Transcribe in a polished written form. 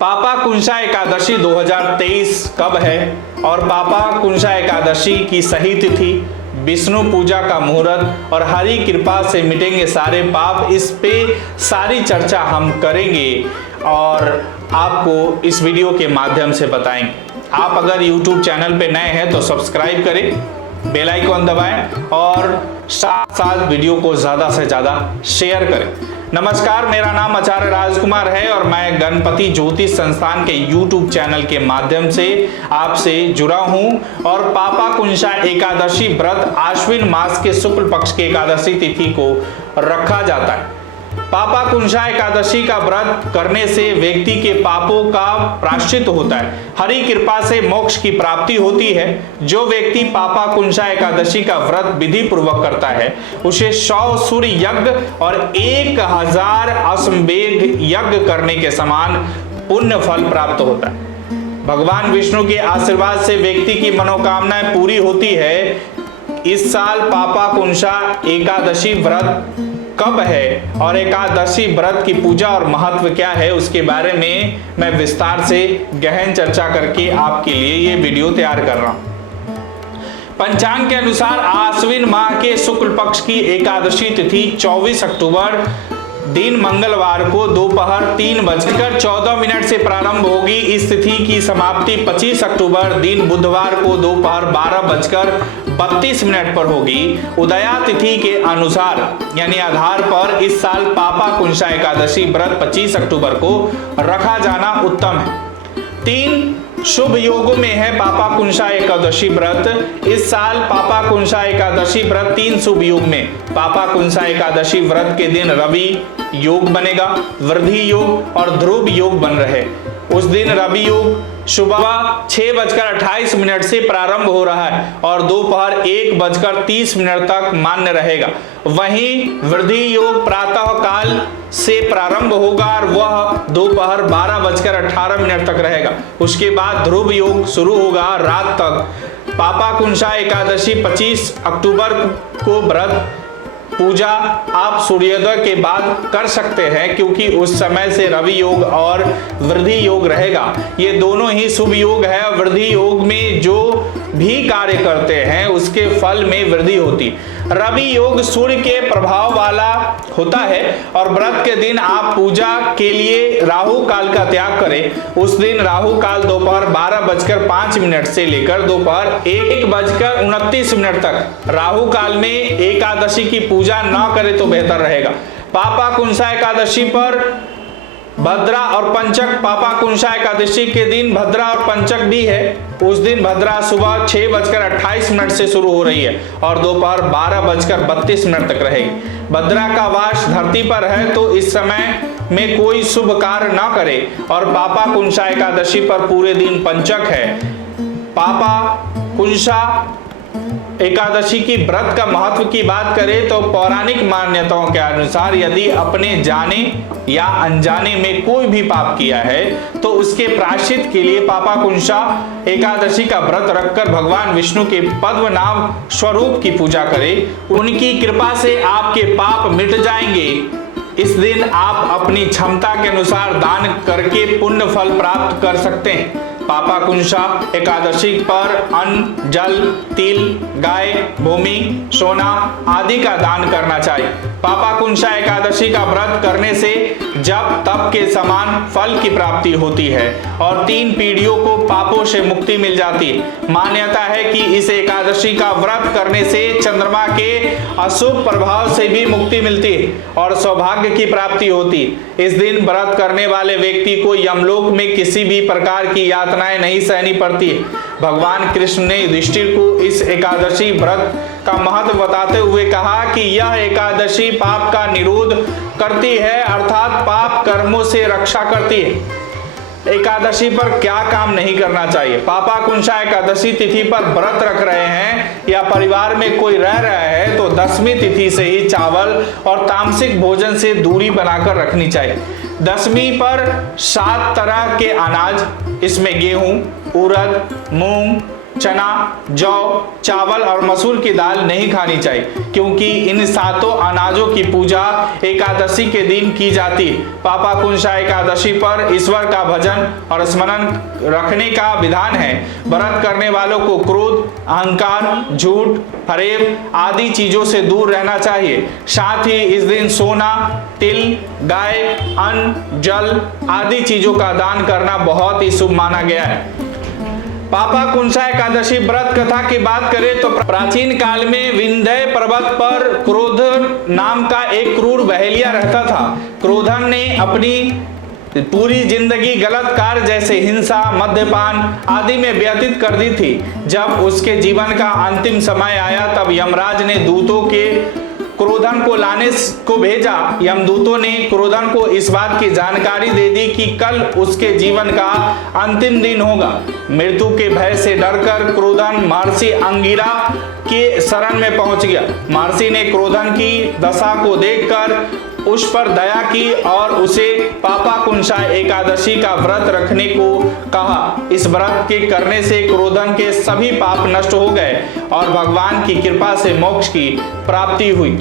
पापा कुंशा एकादशी 2023 कब है और पापा कुंशा एकादशी की सही तिथि, विष्णु पूजा का मुहूर्त और हरि कृपा से मिटेंगे सारे पाप, इस पे सारी चर्चा हम करेंगे और आपको इस वीडियो के माध्यम से बताएंगे। आप अगर YouTube चैनल पे नए हैं तो सब्सक्राइब करें, बेल आइकन दबाएं और साथ साथ वीडियो को ज़्यादा से ज़्यादा शेयर करें। नमस्कार, मेरा नाम आचार्य राजकुमार है और मैं गणपति ज्योतिष संस्थान के YouTube चैनल के माध्यम से आपसे जुड़ा हूं और पापा कुंशा एकादशी व्रत आश्विन मास के शुक्ल पक्ष की एकादशी तिथि को रखा जाता है। पापा कुंशा एकादशी का व्रत करने से व्यक्ति के पापों का प्रायश्चित होता है, हरि कृपा से मोक्ष की प्राप्ति होती है। जो व्यक्ति पापा कुंशा एकादशी का व्रत विधि पूर्वक करता है उसे 100 सूर्य यज्ञ और 1000 अश्वमेध यज्ञ करने के समान पुण्य फल प्राप्त होता है। भगवान विष्णु के आशीर्वाद से व्यक्ति की मनोकामनाएं पूरी होती है। इस साल पापा कुंशा एकादशी व्रत कब है और एकादशी व्रत की पूजा और महत्व क्या है, उसके बारे में मैं विस्तार से गहन चर्चा करके आपके लिए ये वीडियो तैयार कर रहा हूं। पंचांग के अनुसार आश्विन माह के शुक्ल पक्ष की एकादशी तिथि 24 अक्टूबर दिन मंगलवार को दोपहर 3:14 से प्रारंभ होगी। इस तिथि की समाप्ति 25 अक्टूबर दिन बुधवार को दोपहर 12:32 पर होगी। उदया तिथि के अनुसार यानी आधार पर इस साल पापा कुंशा एकादशी व्रत 25 अक्टूबर को रखा जाना उत्तम है। 3 शुभ योगों में है पापा कुंशा एकादशी व्रत। इस साल पापा कुंशा एकादशी व्रत 3 शुभ योग में पापा कुंशा एकादशी व्रत के दिन रवि योग बनेगा, वृद्धि योग और ध्रुव योग बन रहे। उस दिन रवि योग सुबह 6:28 से प्रारंभ हो रहा है और दोपहर 1:30 तक मान्य रहेगा। वहीं वृद्धि योग प्रातः काल से प्रारंभ होगा और वह दोपहर 12:18 तक रहेगा। उसके बाद ध्रुव योग शुरू होगा रात तक। पापा कुंशा एकादशी 25 अक्टूबर को व्रत पूजा आप सूर्योदय के बाद कर सकते हैं, क्योंकि उस समय से रवि योग और वृद्धि योग रहेगा। ये दोनों ही शुभ योग है। वृद्धि योग में जो भी कार्य करते हैं उसके फल में वृद्धि होती। रवि योग सूर्य के प्रभाव वाला होता है और व्रत के दिन आप पूजा के लिए राहु काल का त्याग करें। उस दिन राहु काल दोपहर 12:05 से लेकर दोपहर 1:29 तक राहु काल में एकादशी की पूजा न करें तो बेहतर रहेगा। पापा कुंशा एकादशी पर भद्रा और पंचक, पापा कुंशा एकादशी के दिन भद्रा और पंचक भी है। उस दिन भद्रा सुबह 6:28 से शुरू हो रही है और दोपहर 12:32 तक रहेगी। भद्रा का वास धरती पर है तो इस समय में कोई शुभ कार्य न करे और पापा कुंशा एकादशी पर पूरे दिन पंचक है। पापा कुंशा एकादशी की व्रत का महत्व की बात करें तो पौराणिक मान्यताओं के अनुसार यदि अपने जाने या अनजाने में कोई भी पाप किया है तो उसके प्रायश्चित के लिए पापा कुंशा एकादशी का व्रत रखकर भगवान विष्णु के पद्मनाभ स्वरूप की पूजा करें। उनकी कृपा से आपके पाप मिट जाएंगे। इस दिन आप अपनी क्षमता के अनुसार दान करके पुण्य फल प्राप्त कर सकते हैं। पापा कुंशा एकादशी पर अन्न, जल, तिल, गाय, भूमि, सोना आदि का दान करना चाहिए। पापा कुंशा एकादशी का व्रत करने से जप तप के समान फल की प्राप्ति होती है और 3 पीढ़ियों को पापों से मुक्ति मिल जाती है। मान्यता है कि इस एकादशी का व्रत करने से चंद्रमा के अशुभ प्रभाव से भी मुक्ति मिलती है और सौभाग्य की प्राप्ति होती है। इस दिन व्रत करने वाले व्यक्ति को यमलोक में किसी भी प्रकार की यातनाएं नहीं सहनी पड़ती है। भगवान कृष्ण ने युधिष्ठिर को इस एकादशी व्रत का महत्व बताते हुए कहा कि यह एकादशी पाप का निरोध करती है, अर्थात पाप कर्मों से रक्षा करती है। एकादशी पर क्या काम नहीं करना चाहिए। पापा कुंशा एकादशी तिथि पर व्रत रख रहे हैं या परिवार में कोई रह रहा है तो 10वीं तिथि से ही चावल और तामसिक भोजन से दूरी बनाकर रखनी चाहिए। 10वीं पर 7 तरह के अनाज, इसमें गेहूं, उड़द, मूंग, चना, जौ, चावल और मसूर की दाल नहीं खानी चाहिए, क्योंकि इन सातों अनाजों की पूजा एकादशी के दिन की जाती है। पापा कुंशा एकादशी पर ईश्वर का भजन और स्मरण रखने का विधान है। व्रत करने वालों को क्रोध, अहंकार, झूठ, फरेब आदि चीजों से दूर रहना चाहिए। साथ ही इस दिन सोना, तिल, गाय, अन्न, जल आदि चीजों का दान करना बहुत ही शुभ माना गया है। पापा कुंशा एकादशी व्रत कथा की बात करें तो प्राचीन काल में विंध्य पर्वत पर क्रोधन नाम का एक क्रूर बहेलिया रहता था। क्रोधन ने अपनी पूरी जिंदगी गलत कार्य जैसे हिंसा, मद्यपान आदि में व्यतीत कर दी थी। जब उसके जीवन का अंतिम समय आया तब यमराज ने दूतों के क्रोधन को लाने को भेजा। यमदूतों ने क्रोधन को इस बात की जानकारी दे दी कि कल उसके जीवन का अंतिम दिन होगा। मृत्यु के भय से डरकर क्रोधन महर्षि अंगिरा के शरण में पहुंच गया। महर्षि ने क्रोधन की दशा को देखकर उस पर दया की और उसे पापा कुंशा एकादशी का व्रत रखने को कहा। इस व्रत के करने से क्रोधन के सभी पाप नष्ट हो गए और भगवान की कृपा से मोक्ष की प्राप्ति हुई।